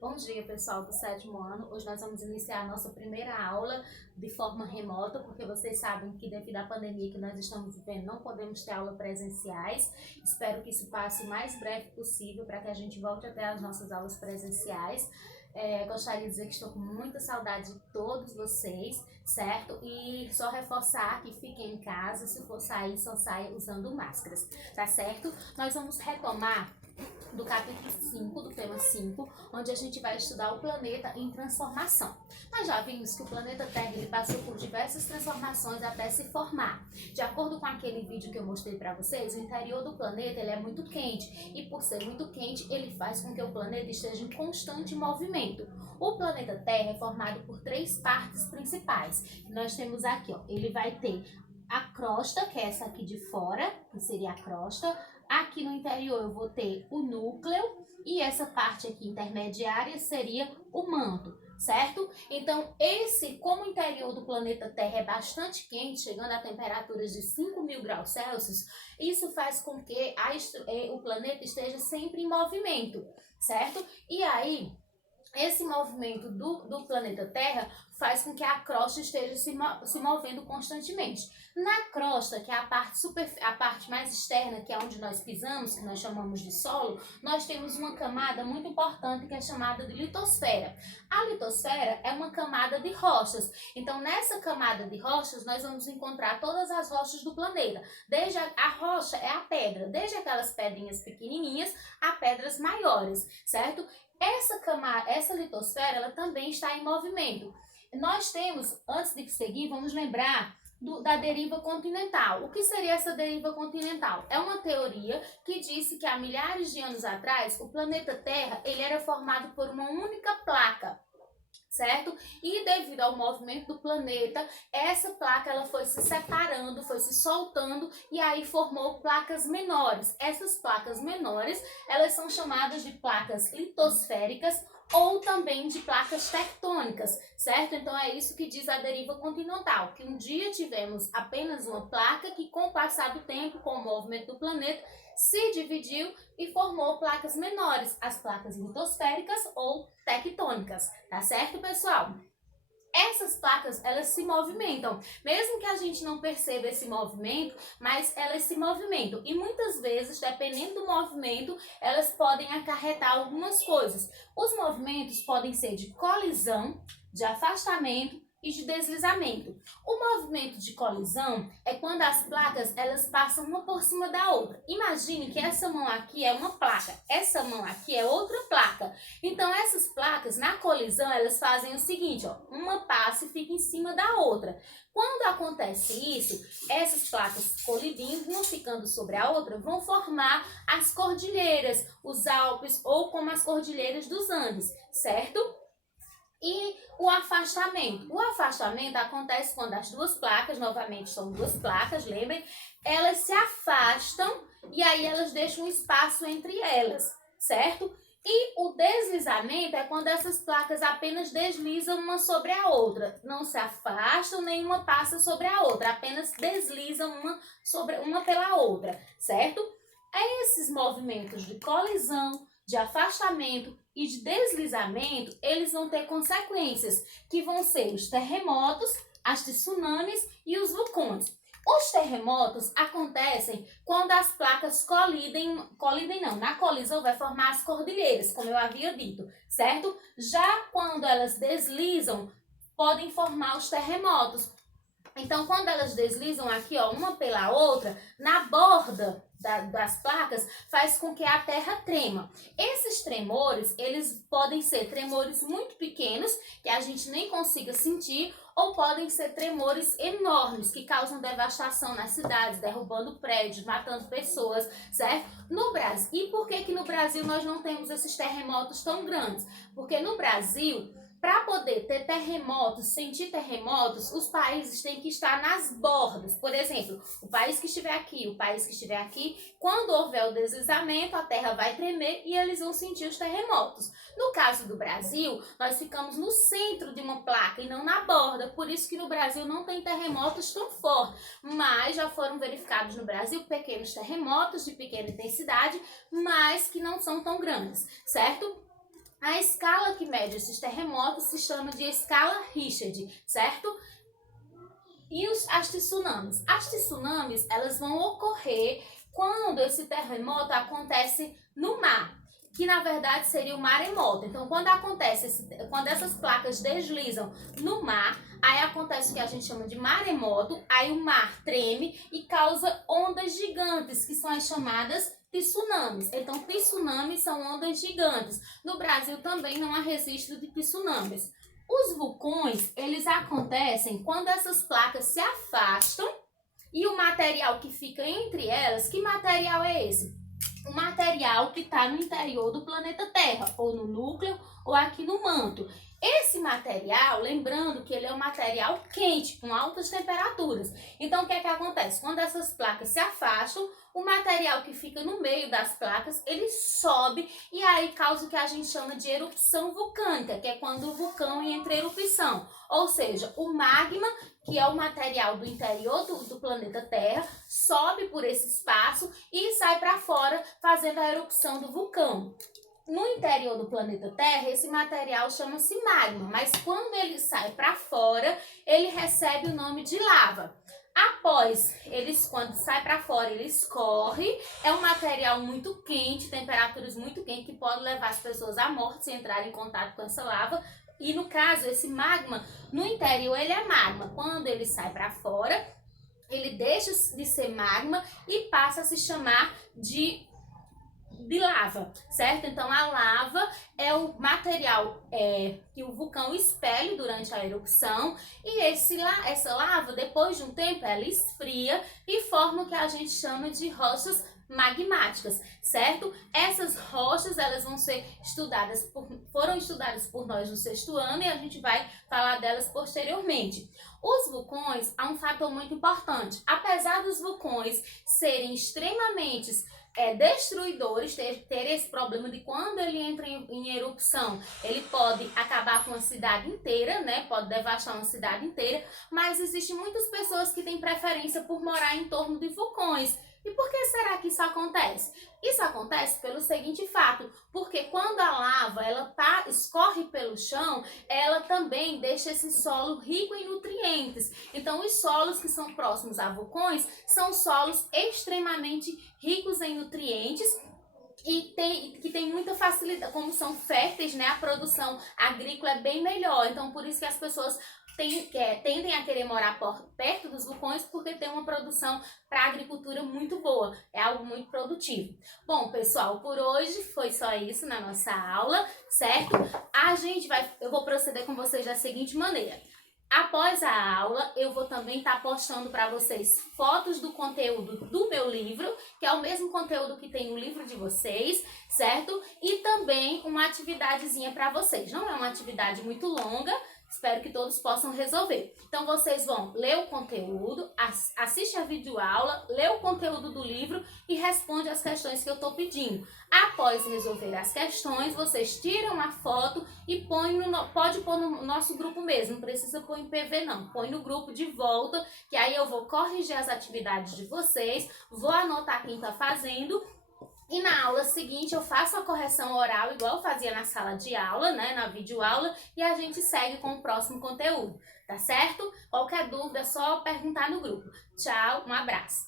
Bom dia, pessoal do sétimo ano. Hoje nós vamos iniciar a nossa primeira aula de forma remota, porque vocês sabem que devido à pandemia que nós estamos vivendo, não podemos ter aula presenciais. Espero que isso passe o mais breve possível para que a gente volte a ter as nossas aulas presenciais. Gostaria de dizer que estou com muita saudade de todos vocês, certo? E só reforçar que fiquem em casa, se for sair, só saia usando máscaras, tá certo? Nós vamos retomar do capítulo 5, do tema 5, onde a gente vai estudar o planeta em transformação. Nós já vimos que o planeta Terra ele passou por diversas transformações até se formar. De acordo com aquele vídeo que eu mostrei para vocês, o interior do planeta ele é muito quente e por ser muito quente, ele faz com que o planeta esteja em constante movimento. O planeta Terra é formado por três partes principais. Nós temos aqui, ó, ele vai ter a crosta, que é essa aqui de fora, que seria a crosta. Aqui no interior eu vou ter o núcleo e essa parte aqui intermediária seria o manto, certo? Então, como o interior do planeta Terra é bastante quente, chegando a temperaturas de 5.000 graus Celsius, isso faz com que o planeta esteja sempre em movimento, certo? E aí, esse movimento do planeta Terra faz com que a crosta esteja se movendo constantemente. Na crosta, que é a parte mais externa, que é onde nós pisamos, que nós chamamos de solo, nós temos uma camada muito importante que é chamada de litosfera. A litosfera é uma camada de rochas. Então, nessa camada de rochas, nós vamos encontrar todas as rochas do planeta. Desde a rocha é a pedra, desde aquelas pedrinhas pequenininhas a pedras maiores, certo? Essa litosfera, ela também está em movimento. Nós temos, antes de seguir, vamos lembrar da deriva continental. O que seria essa deriva continental? É uma teoria que disse que há milhares de anos atrás, o planeta Terra ele era formado por uma única placa, certo? E devido ao movimento do planeta, essa placa ela foi se separando, foi se soltando e aí formou placas menores. Essas placas menores, elas são chamadas de placas litosféricas ou também de placas tectônicas, certo? Então é isso que diz a deriva continental, que um dia tivemos apenas uma placa que com o passar do tempo, com o movimento do planeta, se dividiu e formou placas menores, as placas litosféricas ou tectônicas, tá certo, pessoal? Essas placas, elas se movimentam, mesmo que a gente não perceba esse movimento, mas elas se movimentam e muitas vezes, dependendo do movimento, elas podem acarretar algumas coisas. Os movimentos podem ser de colisão, de afastamento e de deslizamento. O movimento de colisão é quando as placas elas passam uma por cima da outra. Imagine que essa mão aqui é uma placa, essa mão aqui é outra placa. Então essas placas na colisão elas fazem o seguinte, ó, uma passa e fica em cima da outra. Quando acontece isso, essas placas colidindo, uma ficando sobre a outra, vão formar as cordilheiras, os Alpes ou como as cordilheiras dos Andes, certo? E o afastamento. O afastamento acontece quando as duas placas, novamente são duas placas, lembrem, elas se afastam e aí elas deixam um espaço entre elas, certo? E o deslizamento é quando essas placas apenas deslizam uma sobre a outra. Não se afastam, nenhuma passa sobre a outra, apenas deslizam uma pela outra, certo? Esses movimentos de colisão, de afastamento e de deslizamento, eles vão ter consequências, que vão ser os terremotos, as tsunamis e os vulcões. Os terremotos acontecem quando as placas na colisão vai formar as cordilheiras, como eu havia dito, certo? Já quando elas deslizam, podem formar os terremotos. Então, quando elas deslizam aqui, ó, uma pela outra, na borda das placas, faz com que a Terra trema. Esses tremores, eles podem ser tremores muito pequenos, que a gente nem consiga sentir, ou podem ser tremores enormes, que causam devastação nas cidades, derrubando prédios, matando pessoas, certo? No Brasil, e por que no Brasil nós não temos esses terremotos tão grandes? Porque no Brasil, para poder ter terremotos, sentir terremotos, os países têm que estar nas bordas. Por exemplo, o país que estiver aqui, o país que estiver aqui, quando houver o deslizamento, a terra vai tremer e eles vão sentir os terremotos. No caso do Brasil, nós ficamos no centro de uma placa e não na borda. Por isso que no Brasil não tem terremotos tão fortes. Mas já foram verificados no Brasil pequenos terremotos de pequena intensidade, mas que não são tão grandes, certo? A escala que mede esses terremotos se chama de escala Richter, certo? E as tsunamis? As tsunamis, elas vão ocorrer quando esse terremoto acontece no mar, que na verdade seria o maremoto. Então, quando quando essas placas deslizam no mar, aí acontece o que a gente chama de maremoto, aí o mar treme e causa ondas gigantes, que são as chamadas tsunamis. Então, tsunamis são ondas gigantes. No Brasil também não há registro de tsunamis. Os vulcões, eles acontecem quando essas placas se afastam e o material que fica entre elas, que material é esse? O material que está no interior do planeta Terra, ou no núcleo, ou aqui no manto. Esse material, lembrando que ele é um material quente, com altas temperaturas. Então, o que é que acontece? Quando essas placas se afastam, o material que fica no meio das placas, ele sobe e aí causa o que a gente chama de erupção vulcânica, que é quando o vulcão entra em erupção. Ou seja, o magma, que é o material do interior do planeta Terra, sobe por esse espaço e sai para fora, fazendo a erupção do vulcão. No interior do planeta Terra, esse material chama-se magma, mas quando ele sai para fora, ele recebe o nome de lava. Após quando sai para fora, ele escorre, é um material muito quente, temperaturas muito quentes, que pode levar as pessoas à morte se entrarem em contato com essa lava. E no caso, esse magma, no interior ele é magma. Quando ele sai para fora, ele deixa de ser magma e passa a se chamar de lava, certo? Então a lava é o material que o vulcão expele durante a erupção e essa lava, depois de um tempo, ela esfria e forma o que a gente chama de rochas magmáticas, certo? Essas rochas, elas vão ser foram estudadas por nós no 6º ano e a gente vai falar delas posteriormente. Os vulcões, há um fator muito importante. Apesar dos vulcões serem extremamente destruidores, ter esse problema de quando ele entra em erupção, ele pode acabar com a cidade inteira, né? Pode devastar uma cidade inteira, mas existem muitas pessoas que têm preferência por morar em torno de vulcões. E por que será que isso acontece? Isso acontece pelo seguinte fato, porque quando a lava escorre pelo chão, ela também deixa esse solo rico em nutrientes. Então, os solos que são próximos a vulcões são solos extremamente ricos em nutrientes e que tem muita facilidade, como são férteis, né? A produção agrícola é bem melhor. Então, por isso que as pessoas tendem a querer morar perto dos vulcões, porque tem uma produção para a agricultura muito boa, é algo muito produtivo. Bom, pessoal, por hoje foi só isso na nossa aula, certo? Eu vou proceder com vocês da seguinte maneira. Após a aula, eu vou também estar postando para vocês fotos do conteúdo do meu livro, que é o mesmo conteúdo que tem no livro de vocês, certo? E também uma atividadezinha para vocês. Não é uma atividade muito longa, espero que todos possam resolver. Então, vocês vão ler o conteúdo, assiste a videoaula, lê o conteúdo do livro e responde as questões que eu estou pedindo. Após resolver as questões, vocês tiram a foto e pode pôr no nosso grupo mesmo, não precisa pôr em PV não, põe no grupo de volta, que aí eu vou corrigir as atividades de vocês, vou anotar quem está fazendo. E na aula seguinte eu faço a correção oral, igual eu fazia na sala de aula, né, na videoaula, e a gente segue com o próximo conteúdo, tá certo? Qualquer dúvida é só perguntar no grupo. Tchau, um abraço.